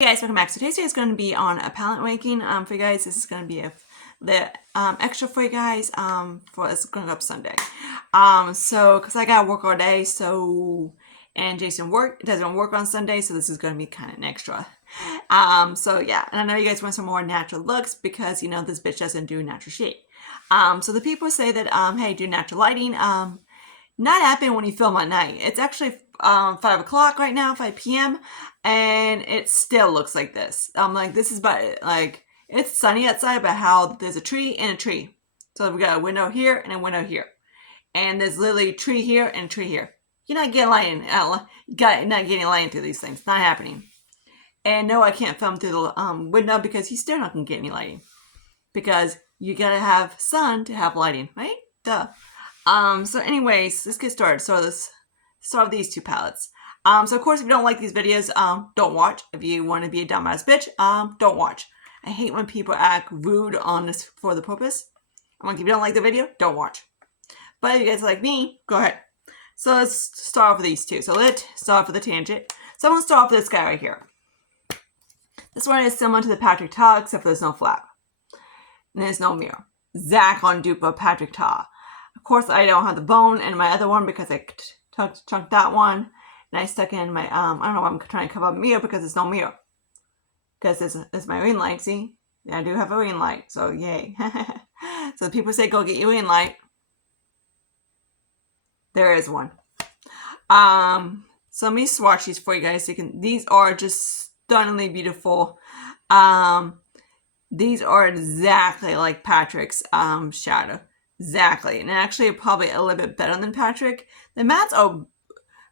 Hey guys, welcome back. So today's video is going to be on a palette ranking for you guys. This is going to be the extra for you guys for it's going to go up Sunday. So because I got to work all day, and Jason doesn't work on Sunday, so this is going to be kind of an extra. So yeah, and I know you guys want some more natural looks because you know this bitch doesn't do natural shade. So the people say that hey, do natural lighting. Not happening when you film at night. It's actually 5 o'clock right now, 5 p.m. and it still looks like this. This is it's sunny outside, but how there's a tree and a tree. So we got a window here and a window here. And there's literally a tree here and a tree here. You're not getting lighting. Not getting lighting through these things. Not happening. And no, I can't film through the window because you still not going to get any lighting. Because you got to have sun to have lighting, right? Duh. So anyways, let's get started. So let's start with these two palettes. So of course, if you don't like these videos, don't watch. If you want to be a dumbass bitch, don't watch. I hate when people act rude on this for the purpose. If you don't like the video, don't watch. But if you guys like me, go ahead. So let's start off with these two. So let's start off with the tangent. So I'm going to start off with this guy right here. This one is similar to the Patrick Ta, except for there's no flap. And there's no mirror. Zach on dupe of Patrick Ta. Of course, I don't have the bone in my other one because I chunked that one. And I stuck in my, I don't know why I'm trying to cover up a mirror because there's no mirror. Because it's my ring light, see? Yeah, I do have a ring light, so yay. So people say, go get your ring light. There is one. So let me swatch these for you guys. So these are just stunningly beautiful. These are exactly like Patrick's shadow. Exactly. And actually probably a little bit better than Patrick. The mattes are,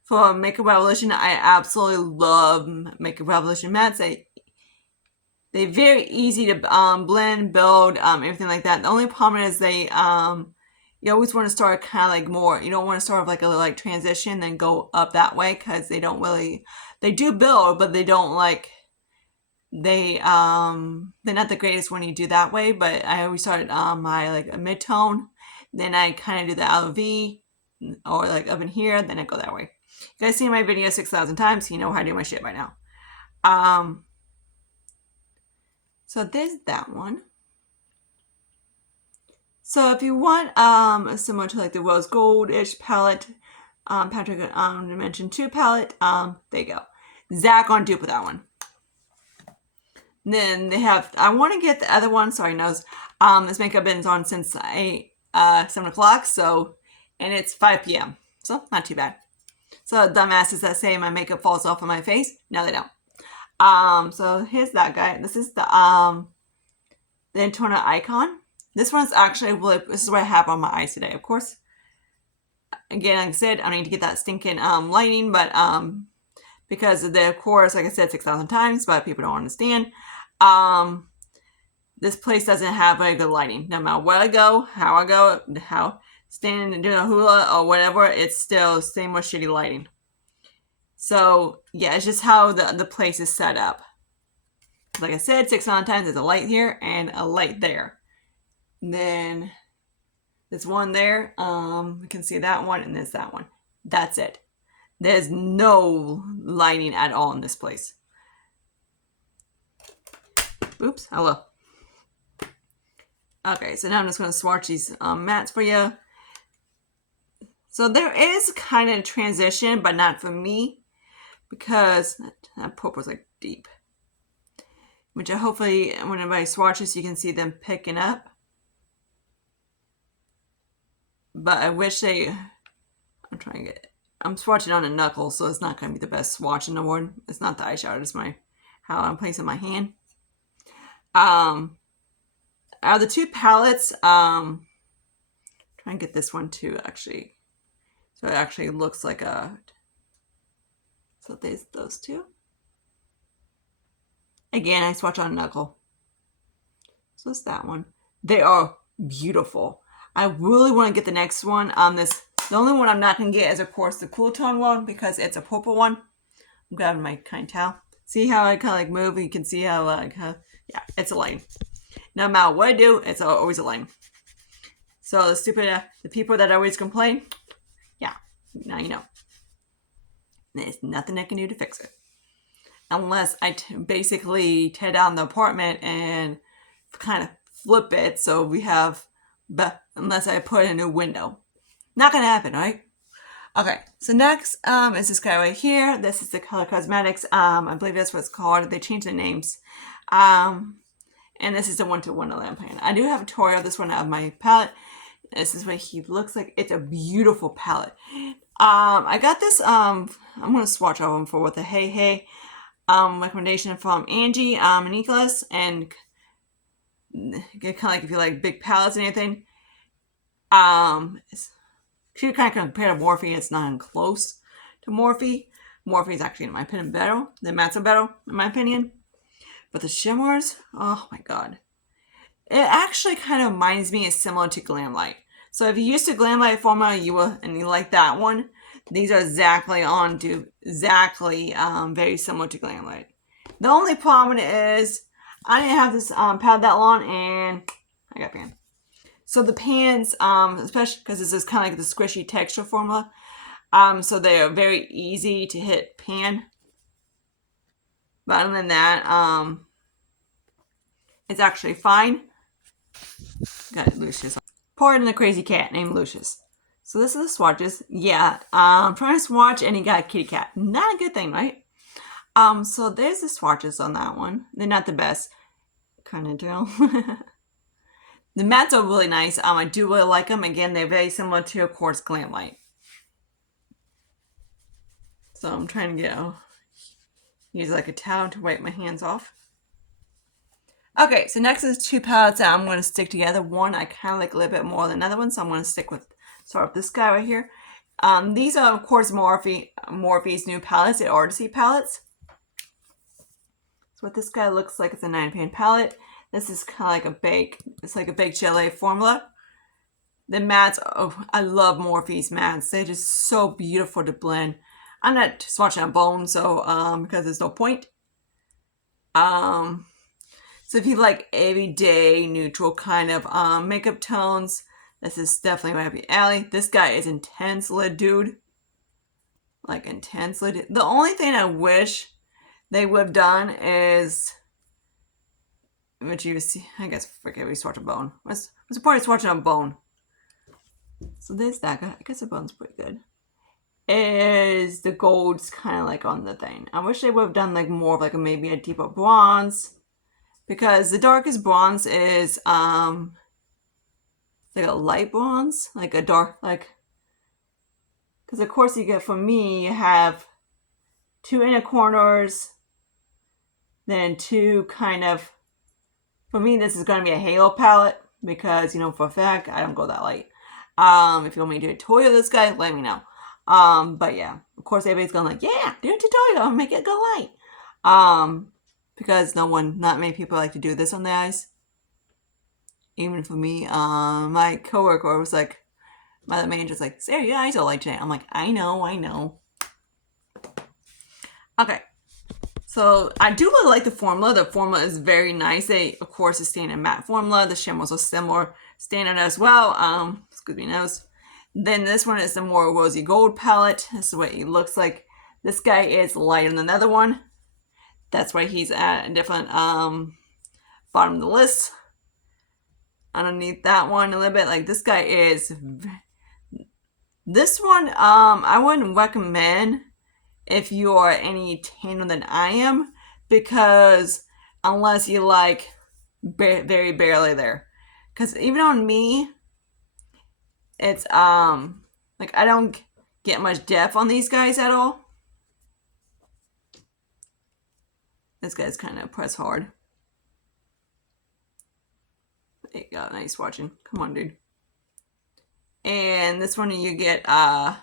for Makeup Revolution, I absolutely love Makeup Revolution mattes. They're very easy to blend, build, everything like that. The only problem is they, you always want to start kind of like more, you don't want to start with like a little transition, then go up that way because they don't really, they do build, but they don't like, they're not the greatest when you do that way, but I always start my like a mid-tone, then I kind of do the LV or like up in here, then I go that way. You guys seen my video 6,000 times, so you know how I do my shit by now. So there's that one. So if you want similar to like the rose gold-ish palette, Patrick Dimension 2 palette, there you go. Zach on dupe with that one. And then they have, I want to get the other one, sorry nose. This makeup been on since 7 o'clock, so, and it's 5 p.m. So not too bad. So dumbasses that say my makeup falls off on my face, no they don't. So here's that guy. This is the Intona Icon. This one's actually, this is what I have on my eyes today, of course. Again, like I said, I need to get that stinking lighting, but because of the course, like I said 6,000 times, but people don't understand. This place doesn't have very good lighting. No matter where I go, how standing and doing a hula or whatever, it's still same with shitty lighting. So yeah, it's just how the place is set up. Like I said, 6,000 times, there's a light here and a light there. And then there's one there. You can see that one, and there's that one. That's it. There's no lighting at all in this place. Oops, hello. Okay, so now I'm just going to swatch these mattes for you. So there is kind of a transition, but not for me, because that purple's like deep. Which hopefully, whenever I swatch this, you can see them picking up. But I wish I'm trying to get, I'm swatching on a knuckle, so it's not going to be the best swatch in the world. It's not the eyeshadow, it's how I'm placing my hand. Out of the two palettes, try and get this one too, actually. So it actually looks like a, so there's those two. Again, I swatch on a knuckle. So it's that one. They are beautiful. I really want to get the next one on this. The only one I'm not going to get is, of course, the cool tone one because it's a purple one. I'm grabbing my kind towel. See how I kind of like move? You can see how yeah, it's a line. No matter what I do, it's always a line. So the people that always complain, yeah, now you know. There's nothing I can do to fix it. unless I basically tear down the apartment and kind of flip it so we have, but unless I put a new window. Not gonna happen, right? Okay, so next is this guy right here. This is the Color Cosmetics. I believe that's what it's called. They changed the names. And this is the Winter Wonderland pan. I do have a toy of this one out of my palette. This is what he looks like. It's a beautiful palette. I got this, I'm going to swatch of them for with the Hey Hey recommendation from Angie and Nicholas. And kind of like if you like big palettes and anything. She kind of compared to Morphe. It's not even close to Morphe. Morphe is actually, in my opinion, better. The mattes are better, in my opinion. But the shimmers, oh my god. It actually kind of reminds me, it's similar to Glamlite. So if you used to Glamlite formula, and you like that one, these are exactly very similar to Glamlite. The only problem is, I didn't have this pad that long, and I got pan. So the pans, especially because this is kind of like the squishy texture formula, so they are very easy to hit pan. But other than that, it's actually fine. Got Lucius. Pardon the crazy cat named Lucius. So this is the swatches. Yeah, trying to swatch and he got a kitty cat. Not a good thing, right? So there's the swatches on that one. They're not the best. Kind of do. The mattes are really nice. I do really like them. Again, they're very similar to, of course, Glamlite. So I'm trying to use like a towel to wipe my hands off. Okay, so next is two palettes that I'm going to stick together. One I kind of like a little bit more than another one, so I'm going to start with this guy right here. These are, of course, Morphe's new palettes, the Artsy palettes. So what this guy looks like is a 9-pan palette. This is kind of like it's like a baked gelée formula. The mattes, I love Morphe's mattes. They're just so beautiful to blend. I'm not swatching on bone, so because there's no point. So if you like everyday neutral kind of makeup tones, this is definitely right up your alley. This guy is intense lid, dude. Like intense lid. The only thing I wish they would have done is, which you see, I guess, forget we swatch a bone. What's the point of swatching on bone? So this that guy, I guess the bone's pretty good. Is the gold's kind of like on the thing. I wish they would have done like more of like maybe a deeper bronze. Because the darkest bronze is like a light bronze, like a dark, like, because of course you get, for me, you have two inner corners, then two kind of, for me this is going to be a halo palette, because, for a fact, I don't go that light. If you want me to do a tutorial of this guy, let me know. But yeah, of course everybody's going like, yeah, do a tutorial, make it go light. Because not many people like to do this on the eyes. Even for me, my coworker was like, my other manager's like, Sarah, your eyes are light today. I'm like, I know. Okay. So I do really like the formula. The formula is very nice. They, of course, is standard matte formula. The shimmers are similar standard as well. Excuse me, nose. Then this one is the more rosy gold palette. This is what he looks like. This guy is lighter than the other one. That's why he's at a different bottom of the list. Underneath that one a little bit, like this guy is. This one, I wouldn't recommend if you are any tanner than I am, because unless you like very barely there, because even on me, it's like I don't get much depth on these guys at all. This guy's kind of press hard. There you go, nice watching. Come on, dude. And this one you get 5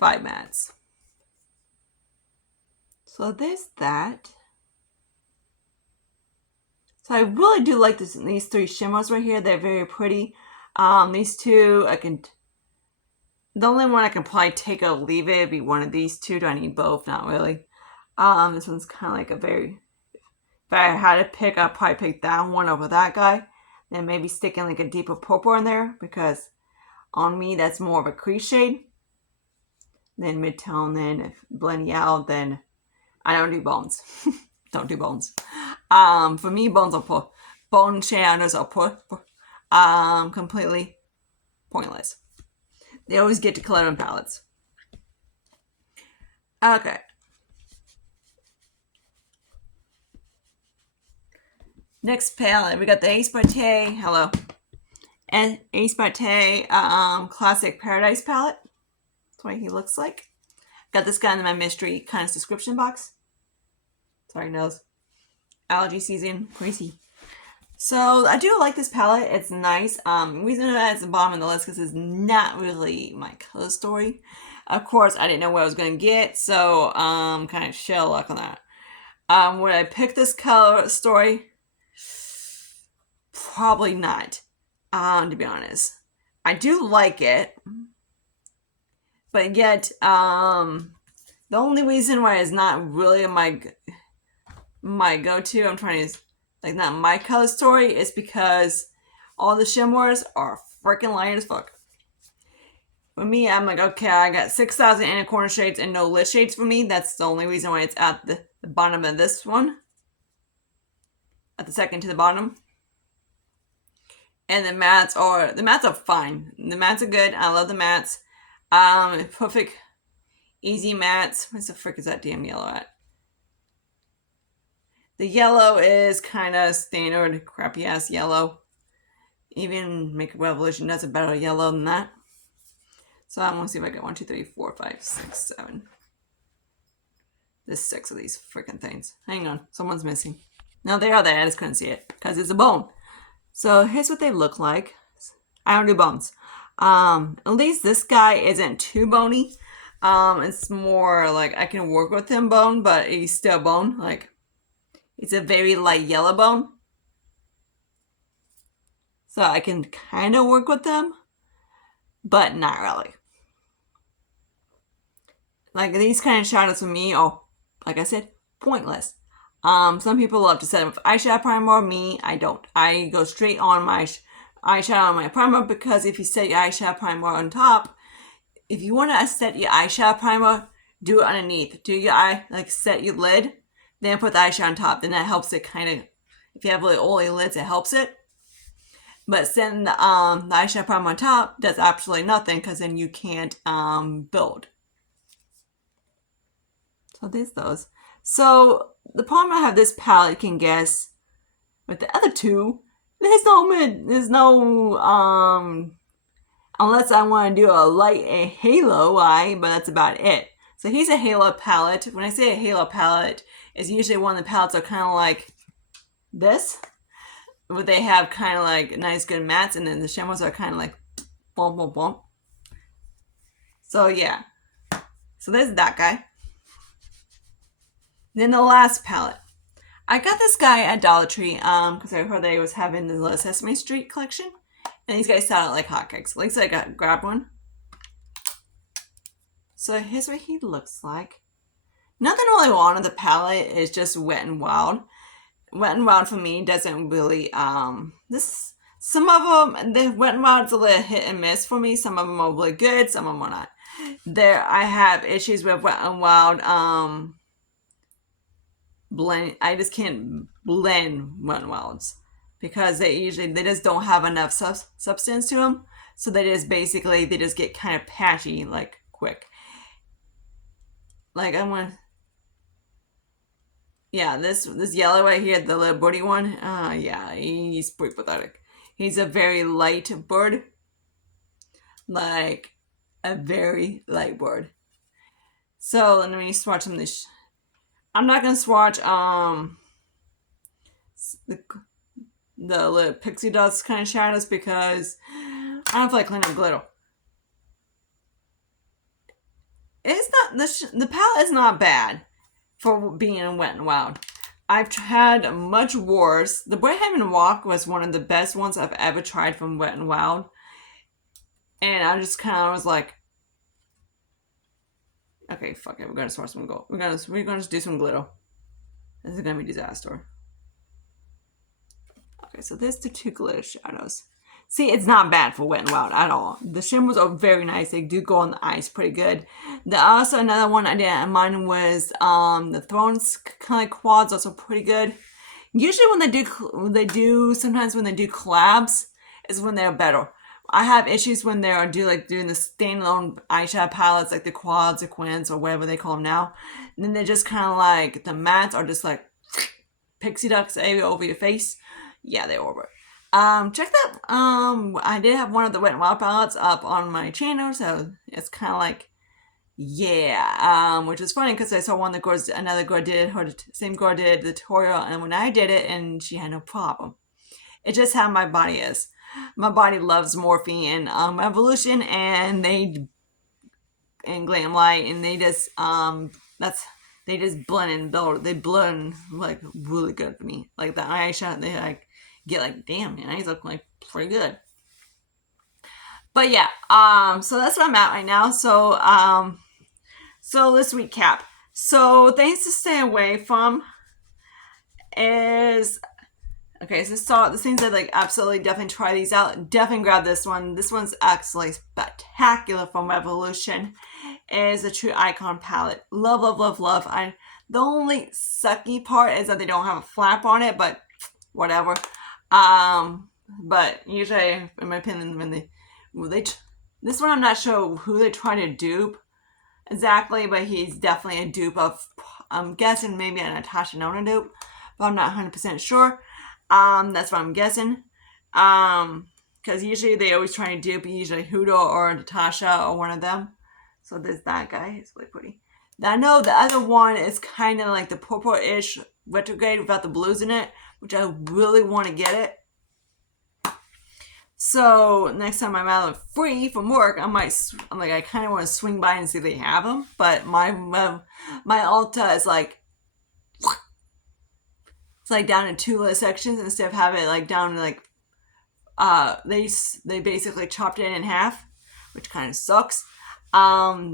mattes. So there's that. So I really do like these 3 shimmers right here. They're very pretty. These 2, the only one I can probably take or leave it would be one of these 2. Do I need both? Not really. This one's kind of like if I had to pick, I'd probably pick that one over that guy. Then maybe sticking like a deeper purple in there, because on me that's more of a crease shade. then mid-tone, then blending out, then I don't do bones. Don't do bones. For me, bones are bone shadows are completely pointless. They always get to clutter in palettes. Okay. Next palette, we got the Ace Beauté. Hello. And Ace Beauté Classic Paradise palette. That's what he looks like. Got this guy in my mystery kind of description box. Sorry, nose. Allergy season, crazy. So I do like this palette. It's nice. The reason that it's the bottom of the list because it's not really my color story. Of course, I didn't know what I was going to get, so kind of shell luck on that. Would I pick this color story? Probably not. To be honest, I do like it, but yet the only reason why it's not really my go-to, I'm trying to like not my color story, is because all the shimmers are freaking light as fuck. For me, I'm like, okay, I got 6,000 inner corner shades and no lid shades for me. That's the only reason why it's at the bottom of this one. At the second to the bottom. And the mattes are fine. The mattes are good. I love the mattes. Perfect, easy mattes. Where's the frick is that damn yellow at? The yellow is kind of standard, crappy ass yellow. Even Makeup Revolution does a better yellow than that. So I'm gonna see if I get 1, 2, 3, 4, 5, 6, 7. There's 6 of these freaking things. Hang on, someone's missing. No, they are there. I just couldn't see it because it's a bone. So here's what they look like. I don't do bones. At least this guy isn't too bony. It's more like I can work with him bone, but he's still bone. Like it's a very light yellow bone. So I can kind of work with them, but not really. Like these kind of shadows for me are, like I said, pointless. Some people love to set them with eyeshadow primer. Me, I don't. I go straight on my eyeshadow on my primer because if you set your eyeshadow primer on top, if you want to set your eyeshadow primer, do it underneath. Do your set your lid, then put the eyeshadow on top. Then that helps it kind of, if you have really oily lids, it helps it. But setting the eyeshadow primer on top does absolutely nothing because then you can't build. So there's those. So the problem I have this palette, you can guess, with the other two, there's no unless I want to do a halo eye, but that's about it. So here's a halo palette. When I say a halo palette, it's usually one of the palettes are kind of like this, where they have kind of like nice good mattes, and then the shimmers are kind of like bump, bump, bump. So yeah. So there's that guy. Then the last palette. I got this guy at Dollar Tree because I heard they was having the Little Sesame Street collection. And these guys sounded like hotcakes. At least I grabbed one. So here's what he looks like. Nothing really wrong with the palette. It's just Wet n Wild. Wet n Wild for me doesn't really some of them, the Wet n Wild's a little hit and miss for me. Some of them are really good, some of them are not. I have issues with Wet n Wild blend. I just can't blend Wet n Wilds because they just don't have enough substance to them. So they just get kind of patchy like quick. Like this yellow right here, the little birdie one. Yeah, he's pretty pathetic. He's a very light bird, like a very light bird. So let me swatch some of this. I'm not gonna swatch the little pixie dust kind of shadows because I don't feel like cleaning up glitter. It's not the palette is not bad for being Wet n Wild. I've had much worse. The Boyhaven Walk was one of the best ones I've ever tried from Wet n Wild, and I just kind of was like, okay, fuck it, we're gonna swatch some gold. We're gonna do some glitter. This is gonna be a disaster. Okay, so there's the two glitter shadows. See, it's not bad for Wet n Wild at all. The shimmers are very nice. They do go on the ice pretty good. Also another one I didn't mind was the Thrones kind of quads, also pretty good. Usually when sometimes when they do collabs is when they're better. I have issues when they're doing the standalone eyeshadow palettes, like the quads or quins or whatever they call them now. And then they're just kind of like, the mattes are just like pixie ducks over your face. Yeah, they're over. Check that. I did have one of the Wet n Wild palettes up on my channel, so it's kind of like, yeah. Which is funny because I saw one of the girls, another girl did, same girl did the tutorial, and when I did it, and she had no problem. It's just how my body is. My body loves Morphe and Evolution, and Glam Light, and they just they just blend and build. They blend like really good for me. Like the eyeshadow, they like get like, damn, man, eyes look like pretty good. But yeah, so that's where I'm at right now. So let's recap. So things to stay away from is, okay, so the things that like absolutely definitely try these out. Definitely grab this one. This one's actually spectacular from Revolution. Is a True Icon palette. Love, love, love, love. The only sucky part is that they don't have a flap on it, but whatever. But usually, in my opinion, this one I'm not sure who they try to dupe exactly, but he's definitely a dupe of, I'm guessing maybe a Natasha Nona dupe, but I'm not 100% sure. That's what I'm guessing. Because usually they always try to dupe usually Huda or Natasha or one of them. So there's that guy. It's really pretty. Now I know the other one is kind of like the purple-ish retrograde without the blues in it, which I really want to get it. So next time I'm out free from work, I kind of want to swing by and see if they have them. But my Ulta is like, it's like down in 2 little sections instead of having it like down to like, they basically chopped it in half, which kind of sucks.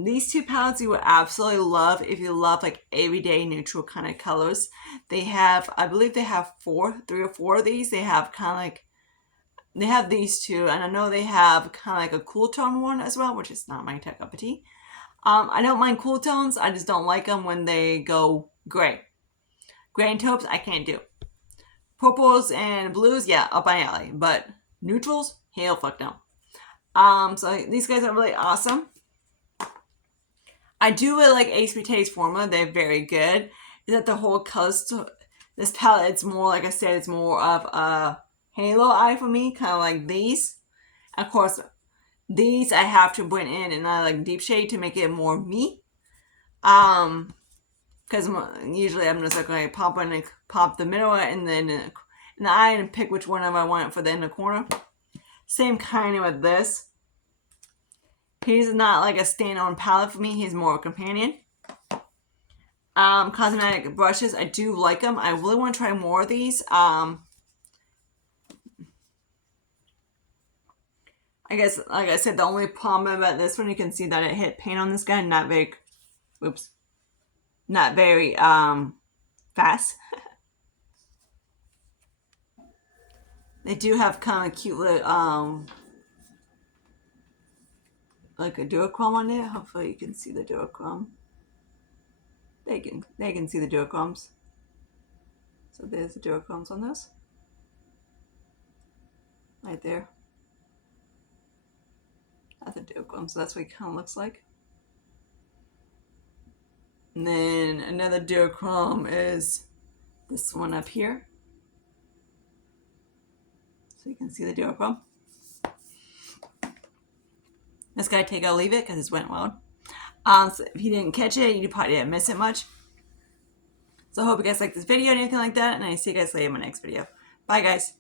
These two palettes you would absolutely love if you love like everyday neutral kind of colors. They have, I believe they have 3 or 4 of these. They have kind of like, they have these two, and I know they have kind of like a cool tone one as well, which is not my cup of tea. I don't mind cool tones. I just don't like them when they go gray. Gray and taupes, I can't do. Purples and blues, yeah, up my alley. But neutrals, hell fuck no. So these guys are really awesome. I do really like Ace Beauté's formula. They're very good. Is that the whole colors? This palette, it's more, like I said, it's more of a halo eye for me, kind of like these. Of course, these I have to blend in and I like deep shade to make it more me. Because usually I'm just like going to pop the middle and then in the eye and pick which one I want for the inner corner. Same kind of with this. He's not like a stand-on palette for me. He's more of a companion. Cosmetic brushes, I do like them. I really want to try more of these. I guess, like I said, the only problem about this one, you can see that it hit paint on this guy. Not very fast. They do have kind of cute little, like a duochrome on it. Hopefully you can see the duochrome. They can see the duochromes. So there's the duochromes on this. Right there. That's a duochrome, so that's what it kind of looks like. And then another duochrome is this one up here. So you can see the duochrome. This guy, take it or leave it, because it's Wet n Wild. So if you didn't catch it, you probably didn't miss it much. So I hope you guys like this video and anything like that, and I see you guys later in my next video. Bye, guys.